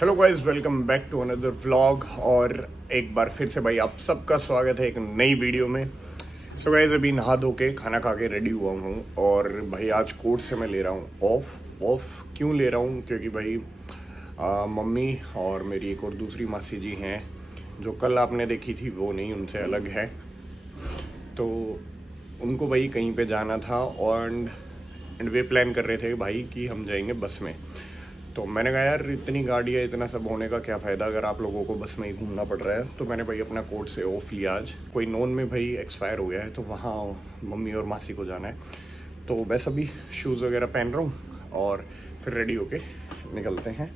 Hello guys, welcome back to another vlog. और एक बार फिर से भाई आप सबका स्वागत है एक नई वीडियो में। सो गाइस, अभी नहा धो के खाना खा के रेडी हुआ हूँ और भाई आज कोर्ट से मैं ले रहा हूँ ऑफ क्यों ले रहा हूँ, क्योंकि भाई मम्मी और मेरी एक और दूसरी मासी जी हैं जो कल आपने देखी थी, वो नहीं, उनसे अलग है। तो उनको भाई कहीं पे जाना था एंड वे प्लान कर रहे थे भाई कि हम जाएंगे बस में। तो मैंने कहा यार इतनी गाड़ियाँ इतना सब होने का क्या फ़ायदा अगर आप लोगों को बस में ही घूमना पड़ रहा है। तो मैंने भाई अपना कोर्ट से ऑफ लिया। आज कोई नॉन में भाई एक्सपायर हो गया है तो वहाँ मम्मी और मासी को जाना है। तो बस अभी शूज़ वगैरह पहन रहा हूँ और फिर रेडी होके निकलते हैं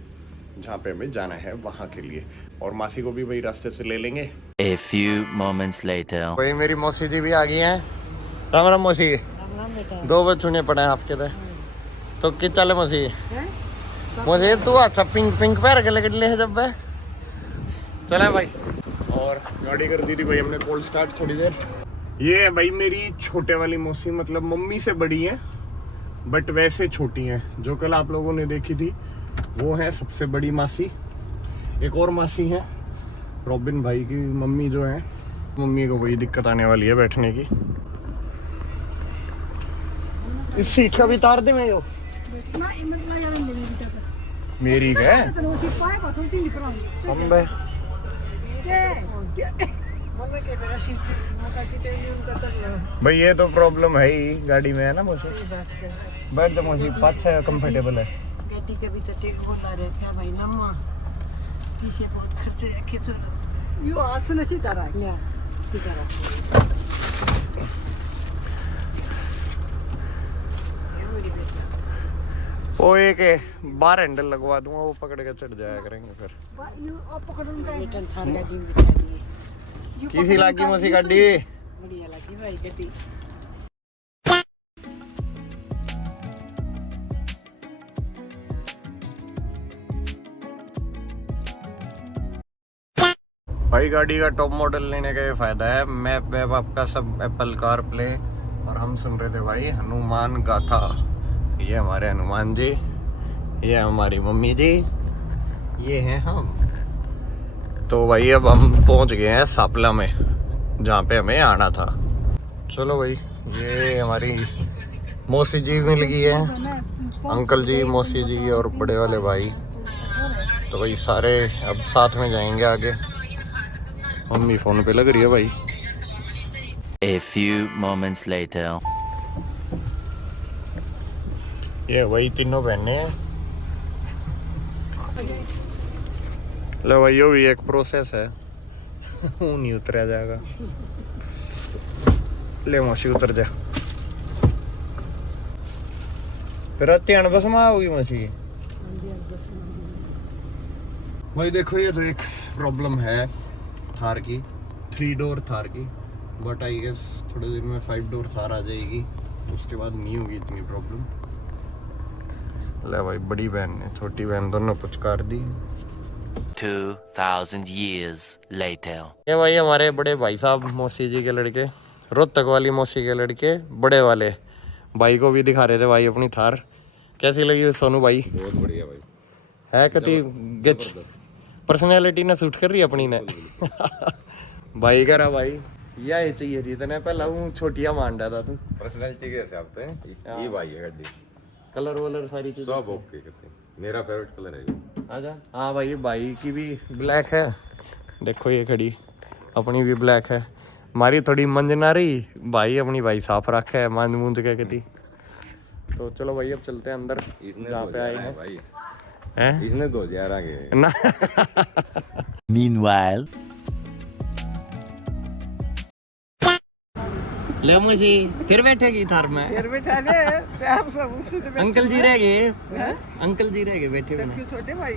जहाँ पे हमें जाना है वहाँ के लिए। और मासी को भी भाई रास्ते से ले लेंगे। A few moments later. भाई मेरी मौसी जी भी आ गई हैं। राम राम मौसी। 2 बज छूने पड़े हैं आपके तो कि चले मौसी मुझे तू अच्छा पिंक पैर के लगे ले जब चले भाई। और गाड़ी कर दी थी भाई हमने कोल्ड स्टार्ट थोड़ी देर। ये है भाई मेरी छोटे वाली मौसी, मतलब मम्मी से बड़ी है बट वैसे छोटी हैं। जो कल आप लोगों ने देखी थी वो है सबसे बड़ी मासी। एक और मासी है रॉबिन भाई की मम्मी जो है, मम्मी को वही दिक्कत आने वाली है बैठने की। इस सीट का भी तार दे मैं मेरी है भाई। ये तो प्रॉब्लम है ही गाड़ी में है ना मुझे। बैठ तो मुझे पाछे कंफर्टेबल है। गाड़ी के भी तो टेक होना रहता है भाई नम्मा पीछे बहुत खर्चे रखे चलो यो हाथ से सीधा रख या सीधा रख। वो एक बार हैंडल लगवा दूंगा, वो पकड़ के चढ़ जाया करेंगे फिर। यो पकड़न का रिटर्न थार गाड़ी में बिठा दिए। किसी लागी मसी गाड़ी बढ़िया लगी भाई गाड़ी। भाई गाड़ी का टॉप मॉडल लेने का ये फायदा है, मैप वैप आपका सब एप्पल कार प्ले। और हम सुन रहे थे भाई हनुमान गाथा। ये हमारे हनुमान जी, ये हमारी मम्मी जी, ये हैं हम। तो भाई अब हम पहुंच गए हैं सापला में जहाँ पे हमें आना था। चलो भाई, ये हमारी मौसी जी मिल गई है, अंकल जी, मौसी जी और बड़े वाले भाई। तो भाई सारे अब साथ में जाएंगे आगे। मम्मी फोन पे लग रही है भाई। A few moments later. ये वही तीनों बहने हैं। लो भाई, यो भी एक प्रोसेस है। वो नहीं उतरा जाएगा। ले मौसी उतर जा। फिर ध्यान बस में आओगी मौसी। भाई देखो ये तो एक प्रॉब्लम है थार की, 3 डोर थार की। बट आई गेस थोड़े दिन में 5 डोर थार आ जाएगी, उसके बाद नहीं होगी इतनी प्रॉब्लम। ले भाई, बड़ी बहन ने छोटी बहन दोनों पुचकार दी। 2000 years later. ये भाई हमारे बड़े भाई साहब, मौसी जी के लड़के, रोहतक वाली मौसी के लड़के, बड़े वाले भाई को भी दिखा रहे थे भाई अपनी थार। कैसी लगी सोनू भाई? बहुत बढ़िया भाई है कति गच पर्सनैलिटी ने सूट कर रही है अपनी ने। भाई कह रहा भाई यही चाहिए थी तने, पहला वो छोटिया मान रहा था तू। पर्सनालिटी के हिसाब से ये भाई है गाड़ी, कलर वलर सारी चीजें सब ओके करते हैं। मेरा फेवरेट कलर है ये। आजा। हाँ भाई, भाई की भी ब्लैक है, देखो ये खड़ी अपनी भी ब्लैक है। हमारी थोड़ी मंजना रही, भाई अपनी भाई साफ रखा है मांझ मूंझ के कती। तो चलो भाई अब चलते हैं अंदर जहाँ पे आए हैं भाई हैं? इसने 2000 आगे ना। Meanwhile. ले मुझे फिर बैठेगी थार में। फिर बिठा ले प्यार से उसी से अंकल जी रह गए, अंकल जी रह गए बैठे हुए। क्यों छोटे भाई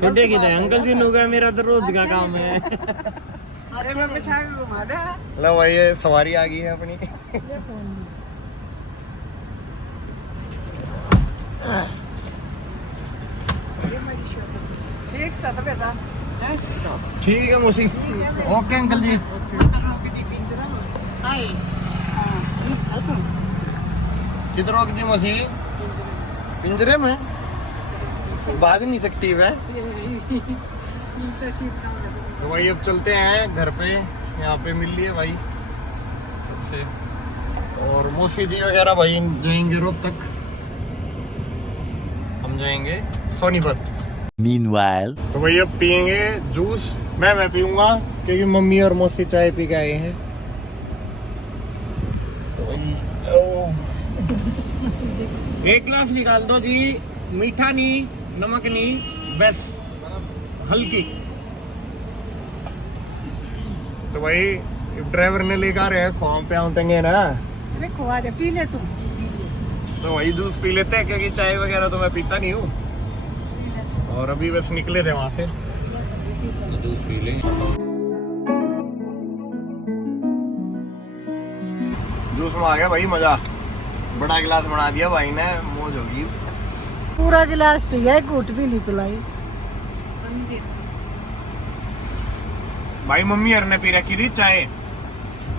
छोटे की अंकल जी नु गए, मेरा तो रोज का काम है। अरे मैं बिठा के घुमा दे। लो भाई, ये सवारी आ गई है अपनी। ठीक सत बेटा ठीक है मौसी, ओके अंकल जी। हाय ठीक सत किधर रोक दी मौसी? पिंजरे में। बाज नहीं सकती वह। तो भाई अब चलते हैं घर पे, यहाँ पे मिल लिए भाई सबसे, और मौसी जी वगैरह भाई जाएंगे रोहतक, हम जाएंगे सोनीपत। Meanwhile. तो भाई अब पियेंगे जूस, मैं पीऊंगा क्योंकि मम्मी और मौसी चाय पी के आए हैं। तो एक गिलास निकाल दो जी, मीठा नहीं, नमक नहीं, बस हल्की। तो भाई ड्राइवर ने लेकर रहे हैं खोम पे आउटेंगे ना, अरे खुआ दे, पी ले तू। तो वही जूस पी लेते हैं क्योंकि चाय वगैरह तो मैं पीता नहीं हूँ, और अभी बस निकले थे वहां से तो जूस पी लें। जूस में आ गया भाई मजा, बड़ा गिलास बना दिया भाई ने, मौज होगी। पूरा गिलास पिया, घूट भी नहीं पिलाई। भाई मम्मी हर ने पी रखी थी चाय,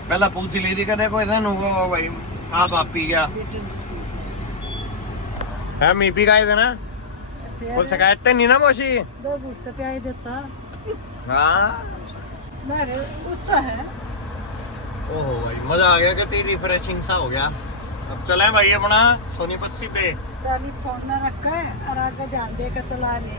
पहला पूछ ली थी कहते कोई ऐसा होगा भाई, आप पी गया है, मैं पी गए थे ना, कोई शिकायत तो नहीं ना मौसी? 2 घूट तो प्याई देता। हाँ मेरे उतना है। ओहो भाई मजा आ गया, कि रिफ्रेशिंग सा हो गया। अब चले भाई अपना सोनीपत सीधे। चाबी फोन में रखा है और आगे ध्यान देकर चला ले।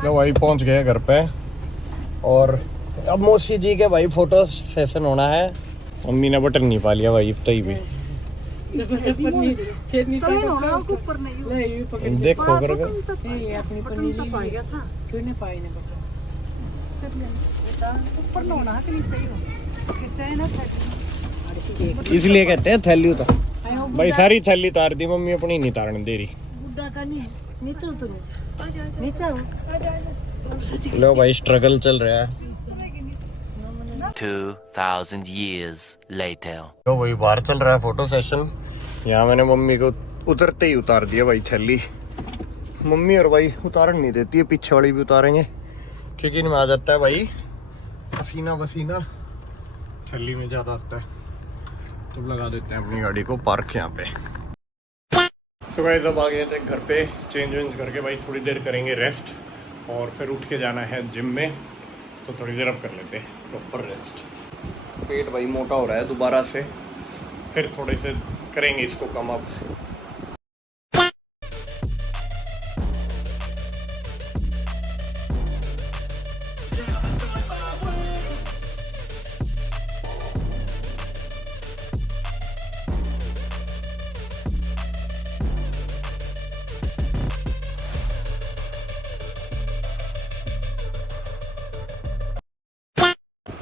तो भाई पहुंच गए घर पे, और अब मौसी जी के भाई फोटो सेशन होना है। मम्मी ने बटन नहीं पा लिया भाई तई भी, फिर नहीं पाएगा ऊपर नहीं, ले पकड़ देखो कर नहीं अपनी पनीर पाएगा था, क्यों नहीं पाई ने बटन बेटा ऊपर ना होना कि नीचे ही हो, खींचा है ना थैली, इसलिए कहते हैं थैली उतार। भाई सारी थैली तार दी मम्मी, अपनी नहीं तारने दे रही। बुड्ढा का नहीं नीचे उतरो, नीचे हो। लो भाई स्ट्रगल चल रहा है। 2000 years later. तो भाई बाहर चल रहा है फोटो सेशन, यहाँ मैंने मम्मी को उतरते ही उतार दिया भाई थैली। मम्मी और भाई उतारन नहीं देती है, पीछे वाली भी उतारेंगे क्योंकि इनमें आ जाता है भाई पसीना वसीना, थैली में ज़्यादा आता है, तो लगा देते हैं अपनी गाड़ी को पार्क यहाँ पे। सो गाइस अब आ गए थे घर पे, चेंज वेंज करके भाई थोड़ी देर करेंगे रेस्ट, और फिर उठ के जाना है जिम में, तो थोड़ी देर अब कर लेते हैं प्रॉपर रेस्ट। पेट भाई मोटा हो रहा है दोबारा से, फिर थोड़े से करेंगे इसको कम अब।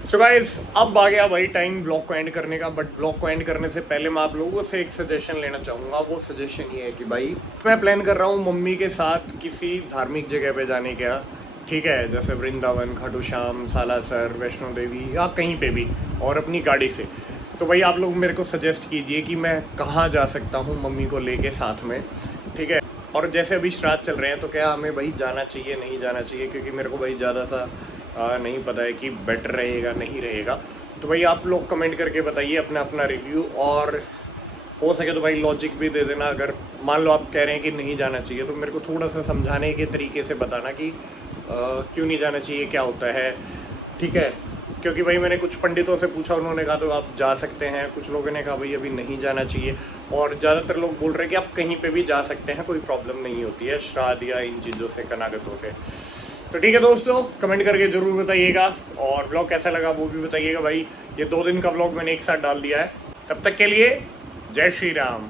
सो गाइस अब आ गया भाई टाइम ब्लॉग को एंड करने का, बट ब्लॉग को एंड करने से पहले मैं आप लोगों से एक सजेशन लेना चाहूँगा। वो सजेशन ये है कि भाई मैं प्लान कर रहा हूँ मम्मी के साथ किसी धार्मिक जगह पे जाने का, ठीक है, जैसे वृंदावन, खाटू श्याम, सालासर, वैष्णो देवी या कहीं पे भी, और अपनी गाड़ी से। तो भाई आप लोग मेरे को सजेस्ट कीजिए कि मैं कहाँ जा सकता हूँ मम्मी को लेके साथ में, ठीक है। और जैसे अभी श्राद्ध चल रहे हैं तो क्या हमें भाई जाना चाहिए नहीं जाना चाहिए, क्योंकि मेरे को भाई ज़्यादा सा नहीं पता है कि बेटर रहेगा नहीं रहेगा। तो भाई आप लोग कमेंट करके बताइए अपना अपना रिव्यू, और हो सके तो भाई लॉजिक भी दे देना। अगर मान लो आप कह रहे हैं कि नहीं जाना चाहिए तो मेरे को थोड़ा सा समझाने के तरीके से बताना कि क्यों नहीं जाना चाहिए, क्या होता है, ठीक है। क्योंकि भाई मैंने कुछ पंडितों से पूछा, उन्होंने कहा तो आप जा सकते हैं, कुछ लोगों ने कहा भाई अभी नहीं जाना चाहिए, और ज़्यादातर लोग बोल रहे हैं कि आप कहीं पे भी जा सकते हैं, कोई प्रॉब्लम नहीं होती है श्राद्ध या इन चीज़ों से, कनागतों से। तो ठीक है दोस्तों, कमेंट करके ज़रूर बताइएगा, और ब्लॉग कैसा लगा वो भी बताइएगा। भाई ये 2 दिन का ब्लॉग मैंने एक साथ डाल दिया है। तब तक के लिए जय श्री राम।